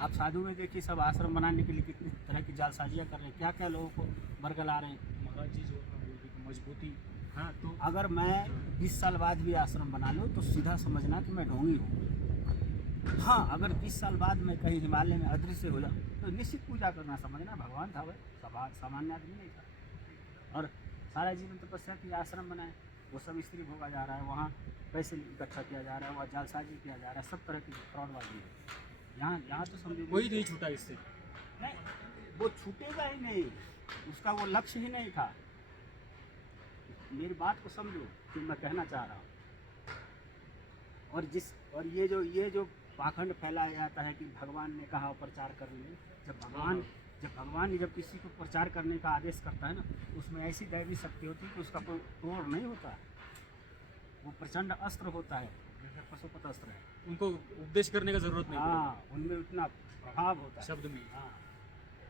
आप साधु में देखिए सब आश्रम बनाने के लिए कितनी तरह की जालसाजियाँ कर रहे हैं, क्या क्या लोगों को बरगला रहे हैं। महाराज जी जो अपना बोल रहे थे मजबूती, हाँ तो अगर मैं 20 साल बाद भी आश्रम बना लूँ तो सीधा समझना कि मैं ढोंगी हूँ। हाँ, अगर 20 साल बाद मैं कहीं हिमालय में अदृश्य हो जाऊँ तो निश्चित पूजा करना, समझना भगवान था भाई, सामान्य आदमी नहीं था। और सारा जीवन तपस्या की आश्रम बनाए, वो सब स्त्री भोगा जा रहा है, वहाँ पैसे इकट्ठा किया जा रहा है, वहाँ जालसाजी किया जा रहा है, सब तरह की फ्रॉडबाजी है। यहाँ तो समझो कोई नहीं छूटा इससे। नहीं, वो छूटेगा ही नहीं, उसका वो लक्ष्य ही नहीं था। मेरी बात को समझो कि मैं कहना चाह रहा हूँ। और ये जो पाखंड फैलाया जाता है कि भगवान ने कहा प्रचार कर लिए, जब भगवान जब किसी को प्रचार करने का आदेश करता है ना, उसमें ऐसी दैवी शक्ति होती है कि उसका कोई तोड़ नहीं होता। वो प्रचंड अस्त्र होता है, जैसे पशुपत अस्त्र है। उनको उपदेश करने का जरूरत नहीं हाँ, उनमें उतना प्रभाव होता है शब्द में। हाँ,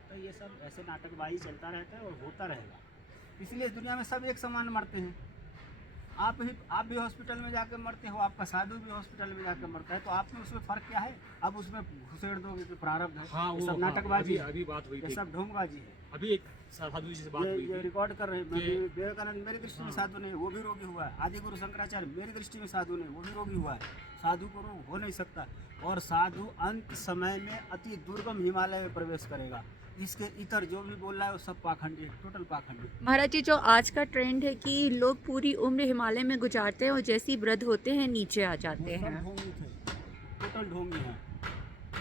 तो ये सब ऐसे नाटकबाजी चलता रहता है और होता रहेगा। इसलिए इस दुनिया में सब एक समान मरते हैं। आप भी हॉस्पिटल में जाकर मरते हो, आपका साधु भी हॉस्पिटल में जाकर मरता है, तो आप में उसमें फ़र्क क्या है? अब उसमें घुसेड़ दोगे कि प्रारब्ध है। हाँ, ये वो सब नाटकबाजी है, अभी बात हुई ये थी, सब ढोंगबाजी है। अभी एक साधु जी से बात हुई ये थी। रिकॉर्ड कर रहे हैं। कि- विवेकानंद मेरी दृष्टि में हाँ। साधु नहीं, वो भी रोगी हुआ है। आदि गुरु शंकराचार्य मेरी दृष्टि में साधु नहीं, वो भी रोगी हुआ है। साधु को रोग हो नहीं सकता। और साधु अंत समय में अति दुर्गम हिमालय में प्रवेश करेगा। इसके इतर जो भी बोल रहा है वो सब पाखंडी, टोटल पाखंडी। महाराज जी, जो आज का ट्रेंड है कि लोग पूरी उम्र हिमालय में गुजारते हैं और जैसे ही वृद्ध होते हैं नीचे आ जाते वो सब हैं। ढोंगी थे, टोटल ढोंगी हैं।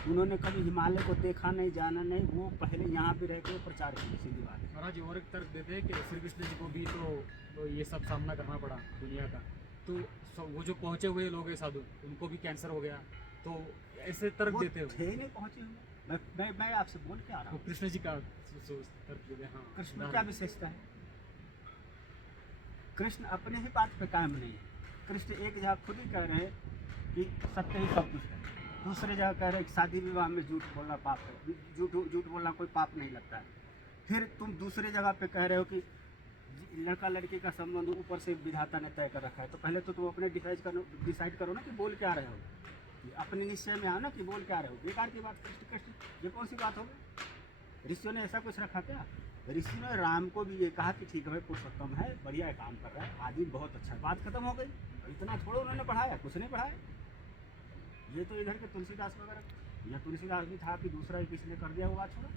उन्होंने कभी हिमालय को देखा नहीं, जाना नहीं, वो पहले यहाँ पे रह के प्रचार किए, सीधी बात है। महाराज जी और एक तर्क देते हैं कि श्री कृष्ण जी को भी तो ये सब सामना करना पड़ा दुनिया का, तो वो जो पहुँचे हुए लोग हैं साधु, उनको भी कैंसर हो गया, तो ऐसे तर्क वो देते हो। थे नहीं पहुँचे हुए। मैं आपसे बोल के आ रहा तो हूँ, कृष्ण जी का तर्क देते हैं। हाँ, कृष्ण में क्या विशेषता है? कृष्ण अपने ही बात पे कायम नहीं है। कृष्ण एक जगह खुद ही कह रहे हैं कि सत्य ही सब कुछ है, दूसरे जगह कह रहे हैं कि शादी विवाह में झूठ बोलना पाप है, झूठ बोलना कोई पाप नहीं लगता है। फिर तुम दूसरे जगह पे कह रहे हो कि लड़का लड़की का संबंध ऊपर से विधाता ने तय कर रखा है। तो पहले तो तुम अपने डिसाइड करो ना कि बोल क्या रहे हो, अपने निश्चय में आओ ना कि बोल क्या रहे हो। बेकार की बात, कृष्ण ये कौन सी बात हो गई? ऋषियों ने ऐसा कुछ रखा क्या? ऋषि ने राम को भी ये कहा कि ठीक है भाई, पुरुषोत्तम है, बढ़िया काम कर रहा है, आदमी बहुत अच्छा है, बात खत्म हो गई। इतना थोड़ा उन्होंने पढ़ाया, कुछ नहीं पढ़ाया। ये तो इधर के तुलसीदास वगैरह, या तुलसीदास भी था कि दूसरा ही किसी ने कर दिया, वो बात छोड़ा।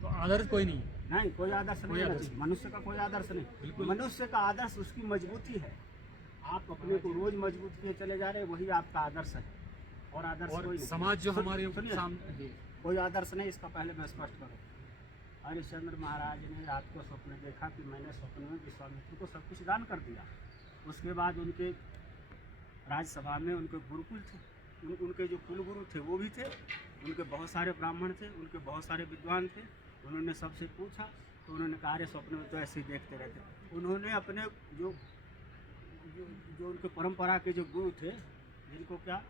तो आदर्श कोई नहीं। नहीं, कोई आदर्श कोई नहीं होना आदर्श चाहिए। मनुष्य का कोई आदर्श नहीं। बिल्कुल। मनुष्य का आदर्श उसकी मजबूती है। आप अपने को रोज मजबूत किए चले जा रहे हैं, वही आपका आदर्श है। और आदर्श और कोई नहीं। समाज जो हमारे सुनिए, सामने, कोई आदर्श नहीं, इसका पहले मैं स्पष्ट करूँ। हरिश्चंद्र महाराज ने रात को स्वप्न देखा कि मैंने स्वप्न में विश्वामित्र को सब कुछ दान कर दिया। उसके बाद उनके राज्यसभा में उनके गुरुकुल थे, उनके जो कुलगुरु थे वो भी थे, उनके बहुत सारे ब्राह्मण थे, उनके बहुत सारे विद्वान थे। उन्होंने सबसे पूछा तो उन्होंने कहा अरे स्वप्न में तो ऐसे ही देखते रहते। उन्होंने अपने जो जो, जो उनके परंपरा के जो गुरु थे, जिनको क्या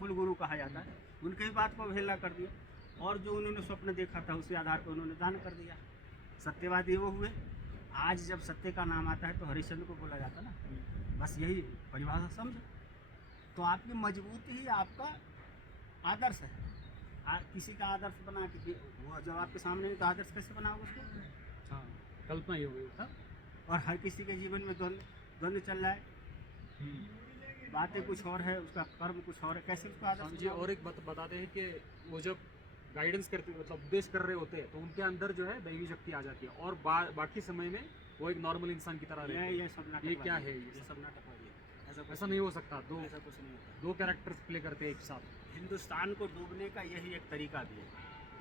कुलगुरु कहा जाता है, उनके ही बात को अवहेलना कर दिया। और जो उन्होंने स्वप्न देखा था उसी आधार पर उन्होंने दान कर दिया। सत्यवादी वो हुए। आज जब सत्य का नाम आता है तो हरिश्चंद्र को बोला जाता ना, बस यही परिभाषा समझो। तो आपकी मजबूती ही आपका आदर्श है। किसी का आदर्श बना के वो जब आपके सामने नहीं तो आदर्श कैसे बनाओगे उसको? हाँ, कल्पना ये हुई था। और हर किसी के जीवन में द्वंद्व चल रहा है, बातें कुछ और है, उसका कर्म कुछ और है, कैसे उसको आदर्श स्वामी जी और एक बात बताते हैं कि वो जब गाइडेंस करते, मतलब उपदेश कर रहे होते हैं, तो उनके अंदर जो है दैवी शक्ति आ जाती है, और बाकी समय में वो एक नॉर्मल इंसान की तरह रहते हैं। ये सब नाटक, ये क्या है? ये सब नाटकबाजी है। ऐसा नहीं हो सकता। ऐसा कुछ नहीं होता। दो कैरेक्टर्स प्ले करते हैं एक साथ। हिंदुस्तान को डूबने का यही एक तरीका भी है।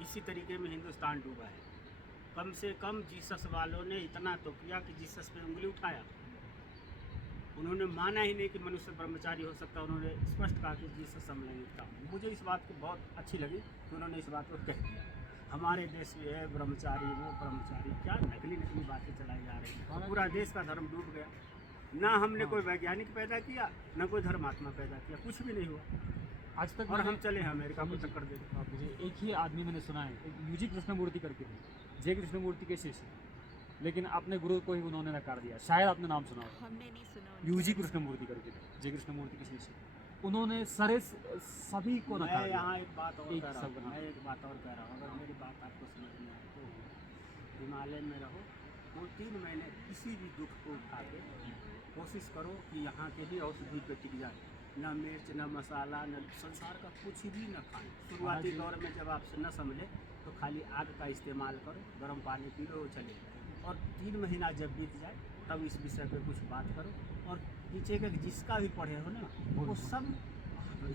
इसी तरीके में हिंदुस्तान डूबा है। कम से कम जीसस वालों ने इतना तो किया कि जीसस पे उंगली उठाया। उन्होंने माना ही नहीं कि मनुष्य ब्रह्मचारी हो सकता। उन्होंने स्पष्ट कहा कि जीसस समलैंगिक था। मुझे इस बात को बहुत अच्छी लगी कि उन्होंने इस बात को कह दिया। हमारे देश में है ब्रह्मचारी, वो ब्रह्मचारी, क्या नकली बातें चलाई जा रही हैं। पूरा देश का धर्म डूब गया। ना हमने कोई वैज्ञानिक पैदा किया, ना कोई धर्मात्मा पैदा किया, कुछ भी नहीं हुआ। आज तक और हम चले हैं अमेरिका को टक्कर दे। आप मुझे एक ही आदमी मैंने सुना है, एक यूजी कृष्णमूर्ति करके थे, जय कृष्णमूर्ति के शिष्य, लेकिन अपने गुरु को ही उन्होंने नकार दिया। शायद आपने नाम सुना होगा, हमने नहीं सुना। यूजी कृष्णमूर्ति करके थे, जय कृष्णमूर्ति के शिष्य। उन्होंने सभी को रखा मैं यहाँ एक बात और एक कह रहा सब, हूँ, हाँ। मैं एक बात और कह रहा हूँ, अगर मेरी बात आपको समझ में आए तो हिमालय में रहो, वो 3 महीने किसी भी दुख को उठा के कोशिश करो कि यहाँ के ही औषधि पे टिक जाए, न मिर्च न मसाला न संसार का कुछ भी न खाएं। शुरुआती दौर में जब आपसे न समझे तो खाली आग का इस्तेमाल करो, गर्म पानी पी लो, चले। और 3 महीना जब बीत जाए तब इस विषय पे कुछ बात करो। और पीछे के जिसका भी पढ़े हो ना वो सब,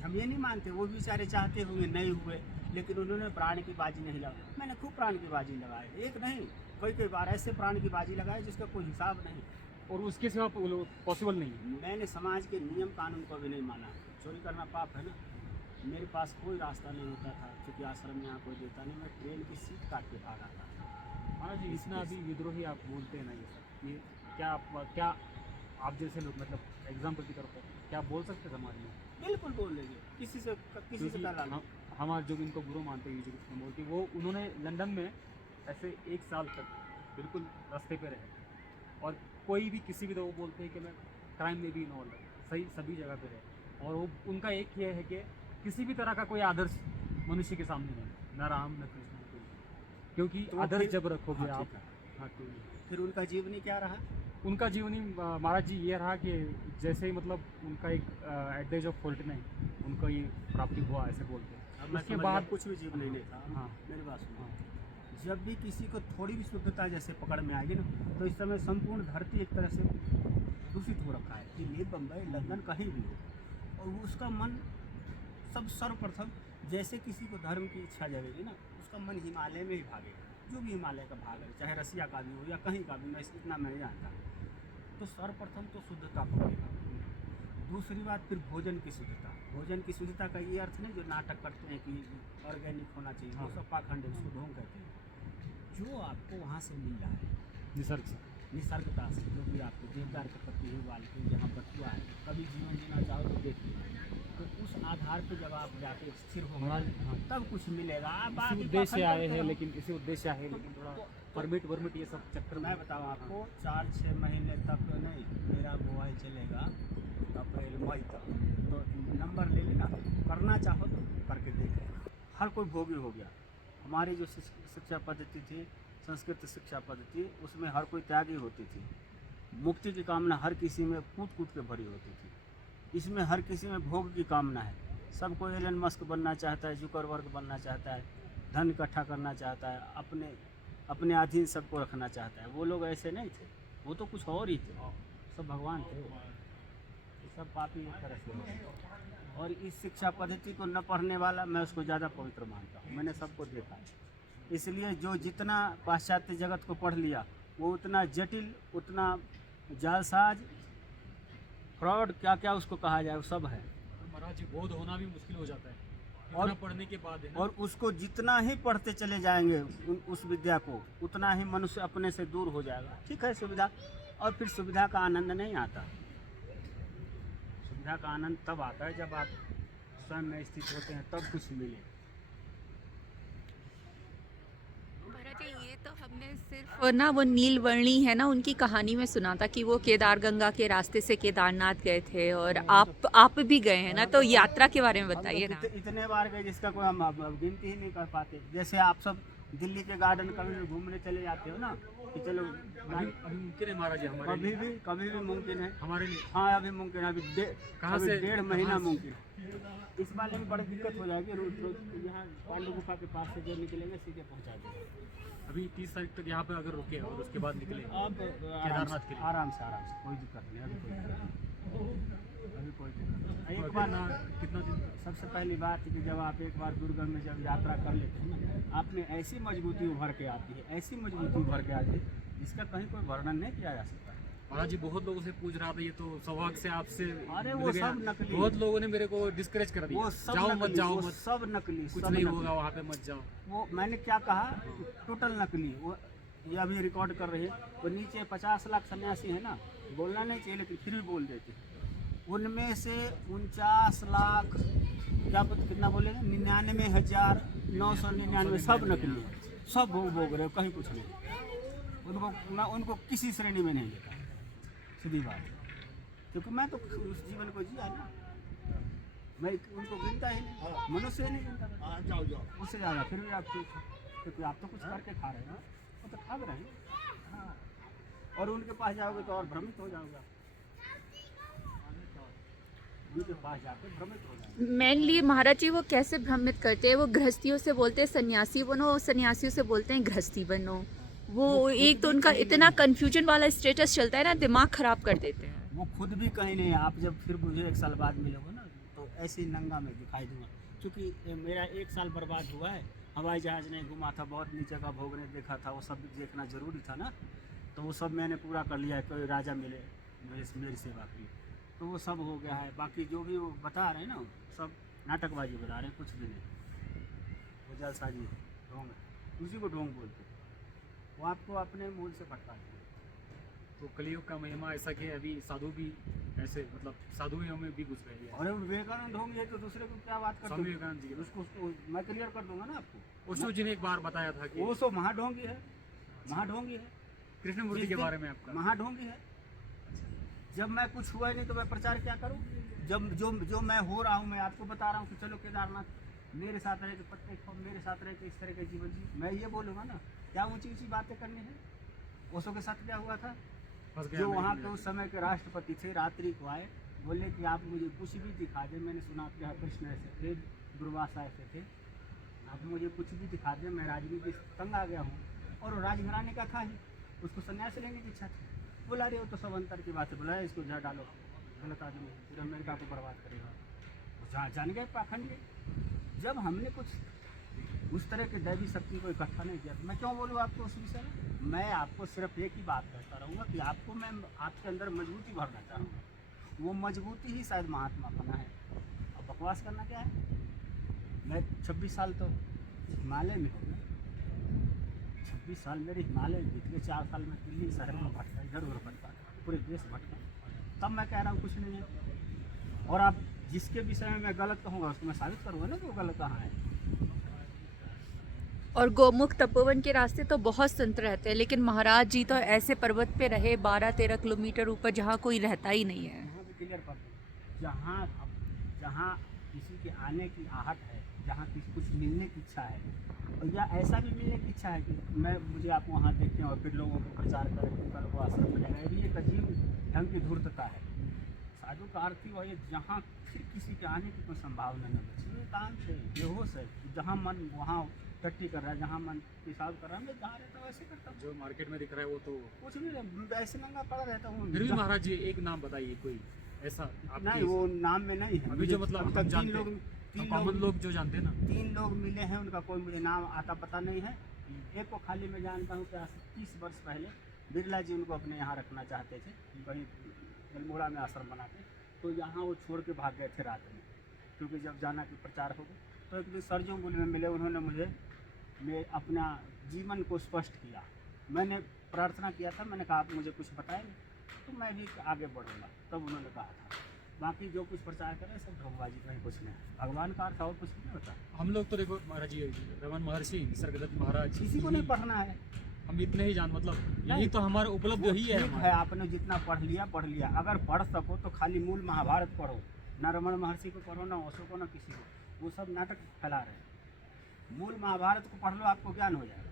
हम ये नहीं मानते वो बेचारे चाहते होंगे नहीं हुए, लेकिन उन्होंने प्राण की बाजी नहीं लगाई। मैंने खूब प्राण की बाजी लगाई, एक नहीं कई बार ऐसे प्राण की बाजी लगाई जिसका कोई हिसाब नहीं, और उसके सिवा पॉसिबल नहीं है। मैंने समाज के नियम कानून को भी नहीं माना। चोरी करना पाप है ना, मेरे पास कोई रास्ता नहीं होता था क्योंकि आश्रम में यहाँ कोई देता नहीं, मैं ट्रेन की सीट काट के भागा था। महाराज जी, इतना अभी विद्रोही आप बोलते हैं ना, ये सब ये क्या आप जैसे लोग मतलब एग्जाम्पल की तरफ क्या बोल सकते हैं समाज में? बिल्कुल बोल लेंगे, किसी से क्योंकि कर ला। हमारे जो इनको गुरु मानते हैं श्री कृष्णमूर्ति, वो उन्होंने लंदन में ऐसे 1 साल तक बिल्कुल रास्ते पे रहे, और कोई भी किसी भी तो वो बोलते हैं कि मैं क्राइम में भी इन्वॉल्व है, सही सभी जगह पे रहे। और वो उनका एक ये है कि किसी भी तरह का कोई आदर्श मनुष्य के सामने नहीं, न राम न कृष्ण कोई, क्योंकि तो आदर्श फिर- जब रखोगे हाँ, आप, ठीक है। हाँ कोई नहीं। फिर उनका जीवनी क्या रहा? उनका जीवनी महाराज जी ये रहा कि जैसे ही मतलब उनका एक एट द एज ऑफ 49 उनको ये प्राप्ति हुआ, ऐसे बोलते हैं। अब मैं उसके समझ बाद गया, कुछ भी जीवन नहीं था। हाँ। मेरी बात सुनो, हाँ। जब भी किसी को थोड़ी भी शुद्धता जैसे पकड़ में आएगी ना, तो इस समय संपूर्ण धरती एक तरह से दूषित हो रखा है, दिल्ली बम्बई लंदन कहीं भी हो, और वो उसका मन सब सर्वप्रथम जैसे किसी को धर्म की इच्छा जगेगी ना, उसका मन हिमालय में ही भागेगा, जो भी हिमालय का भाग है, चाहे रसिया का भी हो या कहीं का भी, मैं इतना नहीं जानता। तो सर्वप्रथम तो शुद्धता पकड़ेगा। दूसरी बात फिर भोजन की शुद्धता। भोजन की शुद्धता का ये अर्थ नहीं जो नाटक करते हैं कि ऑर्गेनिक होना चाहिए, वो सब पाखंड है, उसको ढोंग कहते हैं। जो आपको वहाँ से मिल रहा है निसर्ग से, निसर्गता से, जो भी आपको देवदार के पत्ती है वाल के जहाँ बटुआ है, कभी जीवन जीना चाहो तो देखिए, तो उस आधार पे जब आप जाके स्थिर हो महाराज हाँ, तब कुछ मिलेगा। आप इसी आगे उद्देश्य से पाखंड आए करते हैं, रहो। लेकिन इसी उद्देश्य से आए हैं, लेकिन थोड़ा परमिट ये सब चक्कर मैं बताऊँ आपको, 4-6 महीने तक नहीं मेरा मोबाइल चलेगा, अप्रैल मई तक, तो नंबर ले लेना, करना चाहो तो करके देख लेना। हर कोई भोगी हो गया। हमारी जो शिक्षा पद्धति थी, संस्कृत शिक्षा पद्धति, उसमें हर कोई त्यागी होती थी। मुक्ति की कामना हर किसी में कूट कूट के भरी होती थी। इसमें हर किसी में भोग की कामना है। सबको एलन मस्क बनना चाहता है, जुकरबर्ग बनना चाहता है, धन इकट्ठा करना चाहता है, अपने अधीन सबको रखना चाहता है। वो लोग ऐसे नहीं थे, वो तो कुछ और ही थे, सब भगवान थे, ये सब पापी एक तरह से हैं। और इस शिक्षा पद्धति को न पढ़ने वाला मैं उसको ज़्यादा पवित्र मानता हूँ। मैंने सबको देखा है, इसलिए जो जितना पाश्चात्य जगत को पढ़ लिया वो उतना जटिल, उतना जालसाज, फ्रॉड, क्या क्या उसको कहा जाए, वो सब है। महाराज जी, बोध होना भी मुश्किल हो जाता है और इतना पढ़ने के बाद, है ना? और उसको जितना ही पढ़ते चले जाएंगे उस विद्या को, उतना ही मनुष्य अपने से दूर हो जाएगा। ठीक है सुविधा, और फिर सुविधा का आनंद नहीं आता। सुविधा का आनंद तब आता है जब आप स्वयं में स्थित होते हैं, तब कुछ मिले। महाराज जी, ये तो हमने सिर्फ ना वो नीलवर्णी है ना, उनकी कहानी में सुना था कि वो केदार गंगा के रास्ते से केदारनाथ गए थे, और आप भी गए हैं ना, तो यात्रा के बारे में बताइए ना। इतने बार गए जिसका कोई हम अब गिनती ही नहीं कर पाते। जैसे आप सब दिल्ली के गार्डन कभी भी घूमने चले जाते हो ना, कि चलो अभी मुमकिन है महाराज जी हमारे लिए, कभी भी मुमकिन है। हमारे लिए हाँ अभी मुमकिन है, कहाँ से 1.5 महीना मुमकिन है। इस बारे में बड़ी दिक्कत हो जाएगी। रोज यहाँ पांडु गुफा के पास से जो निकलेंगे सीधे पहुँचा देंगे। अभी 30 तारीख तक यहाँ पे अगर रुके और उसके बाद निकले अब केदारनाथ के लिए आराम से कोई दिक्कत नहीं। अभी कोई दिक्कत नहीं। एक बार कितना दिन? सबसे पहली बात है कि जब आप एक बार दुर्गम में जब यात्रा कर लेते हैं ना, आप में ऐसी मजबूती उभर के आती है, ऐसी मजबूती उभर के आती है जिसका कहीं कोई वर्णन नहीं किया जा सकता। महाराज जी, बहुत लोगों से पूछ रहा था, ये तो सौभाग्य से आपसे अरे मिल वो गया। सब नकली, बहुत लोगों ने मेरे को डिस्करेज कर दिया, वो सब जाओ मत, नकली, जाओ वो मत, सब नकली, कुछ सब नहीं नकली। होगा वहाँ पे, मत जाओ। वो मैंने क्या कहा, टोटल नकली। वो ये अभी रिकॉर्ड कर रहे हैं, वो नीचे 50 लाख सन्यासी है ना, बोलना नहीं चाहिए लेकिन फिर भी बोल देते हैं। उनमें से 49 लाख कितना बोलेगा, 99,999 सब नकली है, सब भोग रहे हो, कहीं कुछ नहीं। मैं उनको किसी श्रेणी में नहीं लेता, सीधी बात है, क्योंकि मैं तो उस जीवन को जिया ना। मैं उनको गिनता ही नहीं, मनुष्य ही नहीं गिनता था। हाँ जाओ जाओ। उससे ज़्यादा फिर भी आप क्योंकि आप तो कुछ करके खा रहे हो, वो तो खा भी रहे हैं। हाँ, और उनके पास जाओगे तो और भ्रमित हो जाओगे, उनके पास जाके भ्रमित हो जाओगे। मेनली महाराज जी वो कैसे भ्रमित करते हैं, वो गृहस्थियों से बोलते हैं सन्यासी बनो, सन्यासियों से बोलते हैं गृहस्थी बनो। वो एक तो उनका इतना कन्फ्यूजन वाला स्टेटस चलता है ना, दिमाग खराब कर देते हैं। वो खुद भी कहीं नहीं। आप जब फिर मुझे 1 साल बाद मिलोगे ना, तो ऐसे ही नंगा में दिखाई दूंगा, क्योंकि मेरा 1 साल बर्बाद हुआ है। हवाई जहाज़ नहीं घुमा था, बहुत नीचे का भोगने देखा था, वो सब देखना ज़रूरी था ना, तो वो सब मैंने पूरा कर लिया है। कोई राजा मिले मेरी सेवा की, तो वो सब हो गया है। बाकी जो भी वो बता रहे हैं ना, सब नाटकबाजी बता रहे हैं, कुछ भी नहीं। वो जलसाजी है, ढोंग है, उसी को ढोंग बोलते हैं। वो आपको अपने मूल से भटकाते हैं। तो कलयुग का महिमा ऐसा कि अभी साधु भी ऐसे मतलब साधुओं में भी घुस गए हैं। और विवेकानंद होंगे तो दूसरे को क्या बात करते स्वामी हो? विवेकानंद जी उसको मैं क्लियर कर दूंगा ना आपको। ओशो जी ने एक बार बताया था कि वो सो महाढोंगी है, महाढोंगी है, कृष्णमूर्ति के बारे में आपका महाढोंगी है। जब मैं कुछ हुआ ही नहीं तो मैं प्रचार क्या करूं? जब जो मैं हो रहा हूं, मैं आपको बता रहा हूं कि चलो केदारनाथ मेरे साथ रह के पत्ते खाओ, मेरे साथ रह के इस तरह के जीवन जी, मैं ये बोलूँगा ना। क्या ऊंची ऊंची बातें करनी है? ओशो के साथ क्या हुआ था? फंस गया जो वहाँ अमेरिका के में। उस समय के राष्ट्रपति थे, रात्रि को आए, बोले कि आप मुझे कुछ भी दिखा दें। मैंने सुना कि यहाँ कृष्ण ऐसे थे, दुर्वासा ऐसे थे, आप मुझे कुछ भी दिखा दें, मैं राजनीति से तंग आ गया हूँ। और वो राजघराने का था ही, उसको संन्यास लेने की इच्छा थी। बोला रहे हो तो सब अंतर की बात है, बोला इसको झा डालो, गलत आदमी है, फिर अमेरिका को बर्बाद करेगा। वो जान गए पाखंड के। जब हमने कुछ उस तरह की दैवी शक्ति को इकट्ठा नहीं किया, तो मैं क्यों बोलूँ आपको उस विषय में? मैं आपको सिर्फ एक ही बात कहता रहूँगा कि आपको मैं आपके अंदर मजबूती भरना चाहूँगा। वो मजबूती ही शायद महात्मा बना है। अब बकवास करना क्या है? मैं 26 साल तो हिमालय में हो गया, 26 साल मेरे हिमालय में बीत गए। 4 साल में दिल्ली शहर में भटका, इधर उधर भटका, पूरे देश भटका, तब मैं कह रहा हूँ कुछ नहीं है। और आप जिसके विषय में मैं गलत कहूँगा उसको मैं साबित करूँगा ना कि वो गलत कहाँ है। और गोमुख तपोवन के रास्ते तो बहुत संत रहते हैं, लेकिन महाराज जी तो ऐसे पर्वत पे रहे 12-13 किलोमीटर ऊपर, जहाँ कोई रहता ही नहीं है। यहाँ भी क्लियर कर दूँ, जहाँ किसी के आने की आहट है, जहाँ किसी कुछ मिलने की इच्छा है, और या ऐसा भी मिलने की इच्छा है कि मुझे आप वहाँ देखें और फिर लोगों को प्रचार करें कि कल को आश्रम मिलेगा, ये भी एक अजीब ढंग की धूर्तता है। साधु का अर्थ ही वही, जहाँ फिर किसी के आने की कोई संभावना न बचे, एकांत है, बेहोश है, जहाँ मन वहाँ टट्टी कर रहा है, जहाँ मन पेशाब कर रहा है, मैं जहाँ रहता हूँ वैसे करता हूँ। जो मार्केट में दिख रहा है वो तो कुछ नहीं है, ऐसे नंगा पड़ा रहता हूँ। फिर भी महाराज जी एक नाम बताइए कोई ऐसा नहीं, वो नाम में नहीं है। अभी जो मतलब अब हम तक जानते हैं, कॉमन लोग जो जानते हैं ना, 3 लोग मिले हैं, उनका कोई मुझे नाम आता पता नहीं है। एक को खाली मैं जानता हूँ कि आज से 30 वर्ष पहले बिरला जी उनको अपने यहाँ रखना चाहते थे, वहीं अल्मोड़ा में आश्रम बना के, तो यहाँ वो छोड़ के भाग गए थे रात में, क्योंकि जब जाना कि प्रचार हो गया। तो एक दिन सरजू मूल में मिले, उन्होंने मुझे मैं अपना जीवन को स्पष्ट किया। मैंने प्रार्थना किया था, मैंने कहा आप मुझे कुछ बताएंगे तो मैं भी आगे बढ़ूँगा, तब उन्होंने कहा था। बाकी जो कुछ प्रचार करें सब ढोंगबाजी, कहीं कुछ नहीं। भगवान का अर्थ और कुछ नहीं होता। हम लोग तो देखो महाराज जी, रमन महर्षि, निसर्गदत्त महाराज, किसी को नहीं पढ़ना है, हम इतने ही जान मतलब यही नहीं, तो हमारा उपलब्ध ही है ठीक है। आपने जितना पढ़ लिया। अगर पढ़ सको तो खाली मूल महाभारत पढ़ो, ना रमन महर्षि को पढ़ो, ना ओशो को, ना किसी को। वो सब नाटक फैला रहे हैं। मूल महाभारत को पढ़ लो, आपको ज्ञान हो जाएगा,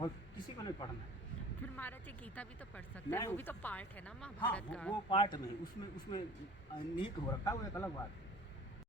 और किसी को नहीं पढ़ना है। फिर महाराज जी गीता भी तो पढ़ सकते हैं, वो भी तो पार्ट है ना हाँ, महाभारत का। वो पार्ट में उसमें निहित हो रखा है, वो एक अलग बात है।